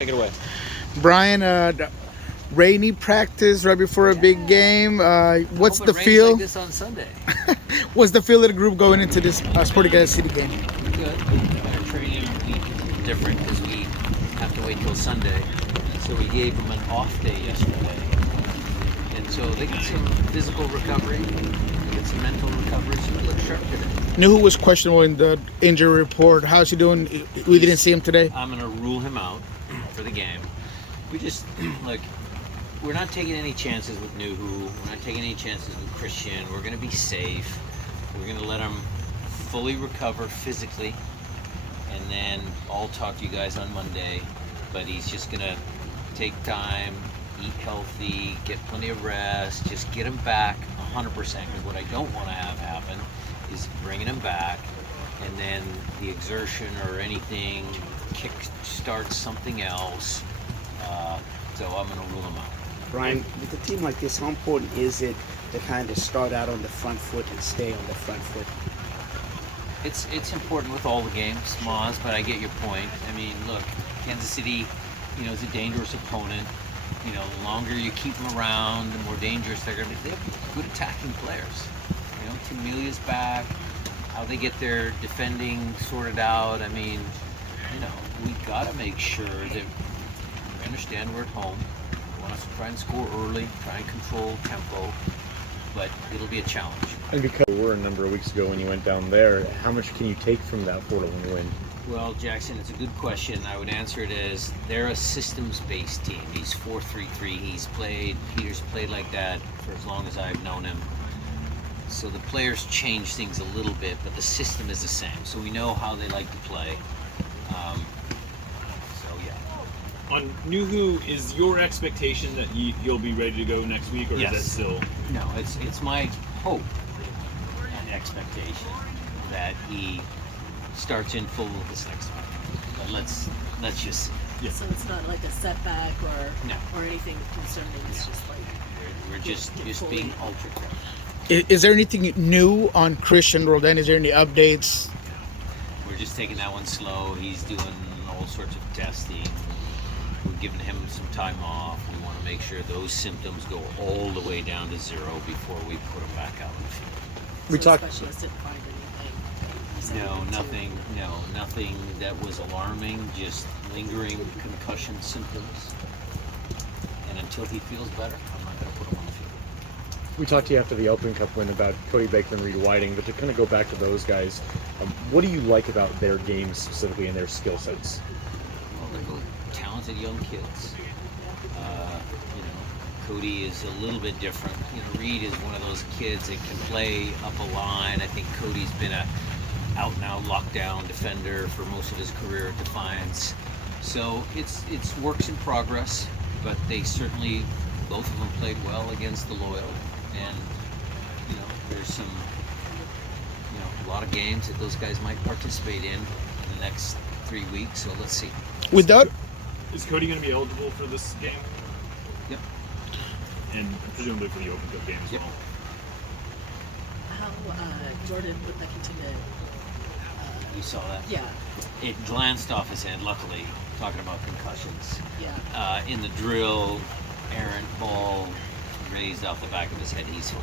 Take it away. Brian, rainy practice right before a big game. I What's hope the it rains like feel? this on Sunday. What's the feel of the group going into this Sporting Kansas City game? Good. Our training week is different because we have to wait till Sunday. So we gave them an off day yesterday. And so they get some physical recovery, they get some mental recovery, so they look sharp today. Knew who was questionable in the injury report. How's he doing? We didn't see him today. I'm going to rule him out for the game. We just, look, we're not taking any chances with Nuhu. We're not taking any chances with Christian. We're going to be safe. We're going to let him fully recover physically. And then I'll talk to you guys on Monday. But he's just going to take time, eat healthy, get plenty of rest, just get him back 100%. Because what I don't want to have happen is bringing him back and then the exertion or anything kick starts something else. So I'm going to rule him out. Brian, with a team like this, how important is it to kind of start out on the front foot and stay on the front foot? It's important with all the games, Maz, but I get your point. I mean, look, Kansas City, is a dangerous opponent. The longer you keep them around, the more dangerous they're going to be. They have good attacking players. Tim Melia's back. How they get their defending sorted out. I mean, we got to make sure that we understand we're at home. We want us to try and score early, try and control tempo, but it'll be a challenge. And because we were a number of weeks ago when you went down there, how much can you take from that Portland win? Well, Jackson, it's a good question. I would answer it as they're a systems-based team. He's 4-3-3. Peter's played like that for as long as I've known him. So the players change things a little bit, but the system is the same. So we know how they like to play. On Nuhu, is your expectation that he'll be ready to go next week, or Yes. is that still? No, it's my hope and expectation that he starts in full this next week. But let's just see. Yeah. So it's not like a setback No. or anything concerning. It's just like We're just fully- being ultra careful. Is there anything new on Christian Roldan? Is there any updates? We're just taking that one slow. He's doing all sorts of testing. We're giving him some time off. We want to make sure those symptoms go all the way down to zero before we put him back out in the field. We so talked- the specialist didn't find anything. No, nothing that was alarming, just lingering concussion symptoms. And until he feels better, I'm not going to put him on the field. We talked to you after the Open Cup win about Cody Baker and Reed Whiting, but to kind of go back to those guys, what do you like about their games specifically and their skill sets? Well, they're both talented young kids. Cody is a little bit different. Reed is one of those kids that can play up a line. I think Cody's been a out-and-out lockdown defender for most of his career at Defiance. So it's works in progress, but they certainly, both of them played well against the Loyal. And, there's some, a lot of games that those guys might participate in the next 3 weeks. So let's see. Without Is Cody going to be eligible for this game? Yep. And presumably for the Open Cup game as Yep. well. How Jordan would like to You saw that? yeah, It glanced off his head, luckily, talking about concussions. yeah. In the drill, errant ball raised off the back of his head. He's fine.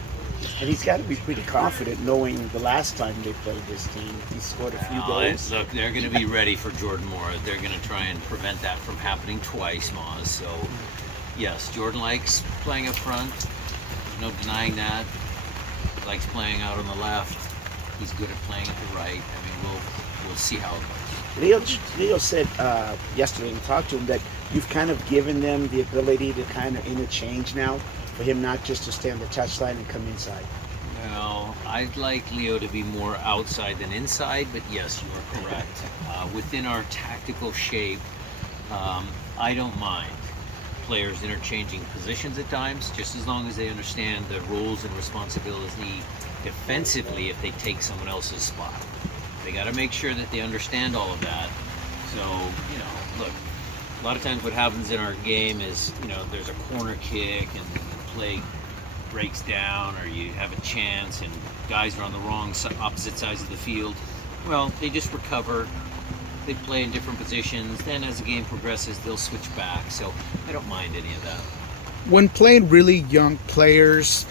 And he's got to be pretty confident knowing the last time they played this team, he scored a few goals. Look, they're going to be ready for Jordan Moore. They're going to try and prevent that from happening twice, Moz. So, yes, Jordan likes playing up front. No denying that. Likes playing out on the left. He's good at playing at the right. I mean, we'll see how it goes. Leo said yesterday, we talked to him, that you've kind of given them the ability to kind of interchange now, for him not just to stay on the touchline and come inside. Well, I'd like Leo to be more outside than inside, but yes, you are correct. Within our tactical shape, I don't mind players interchanging positions at times, just as long as they understand the roles and responsibility defensively if they take someone else's spot. They got to make sure that they understand all of that. So, look, a lot of times what happens in our game is, there's a corner kick and the play breaks down, or you have a chance and guys are on the opposite sides of the field. Well, they just recover, They play in different positions. Then as the game progresses, they'll switch back. So I don't mind any of that. When playing really young players,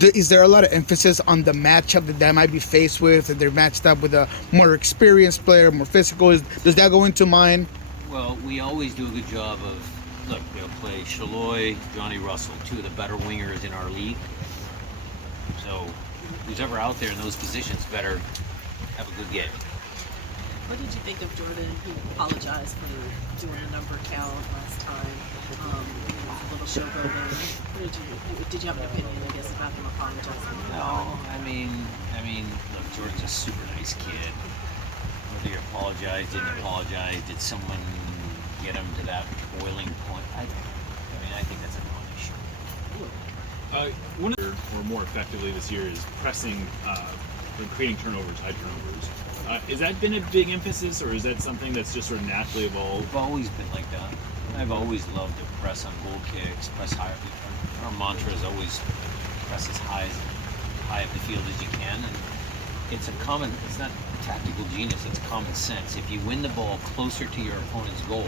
is there a lot of emphasis on the matchup that they might be faced with, and they're matched up with a more experienced player, more physical? Does that go into mind? Well, we always do a good job of, look, they'll play Shaloi, Johnny Russell, two of the better wingers in our league. So who's ever out there in those positions better have a good game. What did you think of Jordan? He apologized for doing a number count last time. It was a little showboating. Did you have an opinion, I guess, about him apologizing? No, I mean, look, Jordan's a super nice kid. Whether he apologized, didn't apologize, did someone get him to that boiling point? I think that's a non-issue. One of the or more effectively this year is pressing, creating turnovers, high turnovers. Has that been a big emphasis, or is that something that's just sort of naturally evolved? We've always been like that. I've always loved to press on goal kicks, press higher. Our mantra is always press as high up the field as you can, and it's not a tactical genius, it's common sense. If you win the ball closer to your opponent's goal,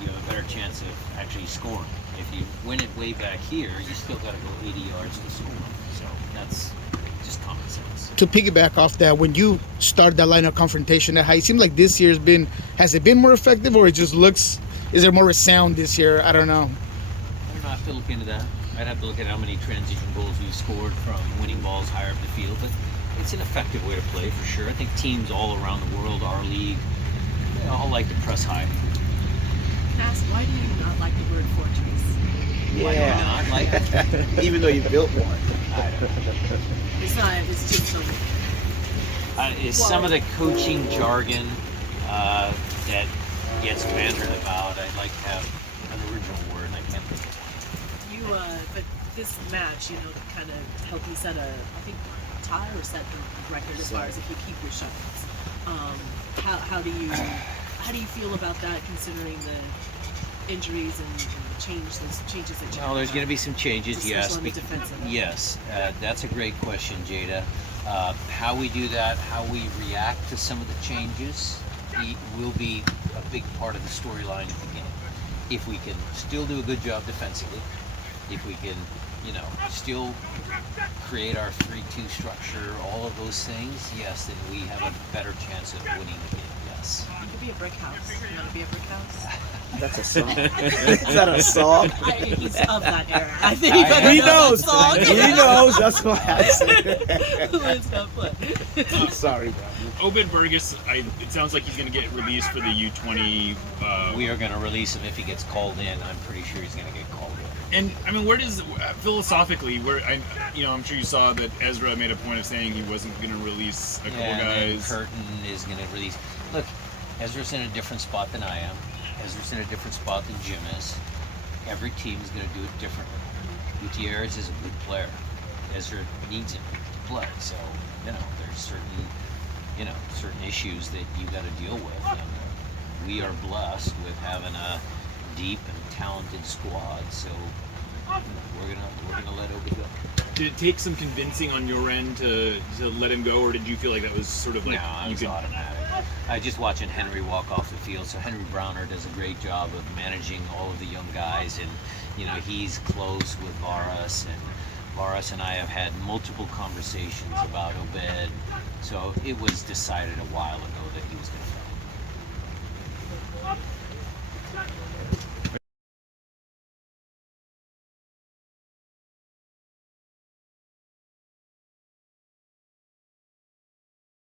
you have a better chance of actually scoring. If you win it way back here, you still got to go 80 yards to score. So that's just common sense. To piggyback off that, when you start that line of confrontation that high, it seems like this year's has it been more effective, or it just looks, is there more sound this year? I don't know. I don't know, I have to look into that. I'd have to look at how many transition goals we've scored from winning balls higher up the field, but it's an effective way to play for sure. I think teams all around the world, our league, they all like to press high. Ask, why do you not like the word fortress? Why do I not like it? Even though you built one. It's not, it's just Is some of the coaching jargon that gets bantered about. I'd like to have an original word, and I can't think of one. but this match, could kind of help you set I think, tie or set the record as far as if you keep your shots. How do you feel about that, considering the injuries and the changes that you Well, there's going to be some changes, yes. especially on the defensive end? Yes, that's a great question, Jada. How we do that, how we react to some of the changes, will be a big part of the storyline of the game. If we can still do a good job defensively, if we can, still create our 3-2 structure, all of those things, yes, then we have a better chance of winning the game, yes. You could be a brick house. You want to be a brick house? That's a song. Is that a song? He's of that era. I think you better He know knows. that song. He knows. That's why I said Let's not play. it. Sorry, bro. Obed Burgess, it sounds like he's going to get released for the U20. We are going to release him if he gets called in. I'm pretty sure he's going to get called in. And where does philosophically, I'm sure you saw that Ezra made a point of saying he wasn't going to release a couple And guys. Curtin is going to release. Look, Ezra's in a different spot than I am. Ezra's in a different spot than Jim is. Every team is going to do it differently. Gutierrez is a good player. Ezra needs him to play. So, there's certain issues that you got to deal with. And we are blessed with having a deep and talented squad. So, we're gonna let Obi go. Did it take some convincing on your end to let him go, or did you feel like that was sort of like No, it was automatic. Just watching Henry walk off the field. So Henry Browner does a great job of managing all of the young guys, and he's close with Varas, and Varas and I have had multiple conversations about Obed. So it was decided a while ago that he was going to go.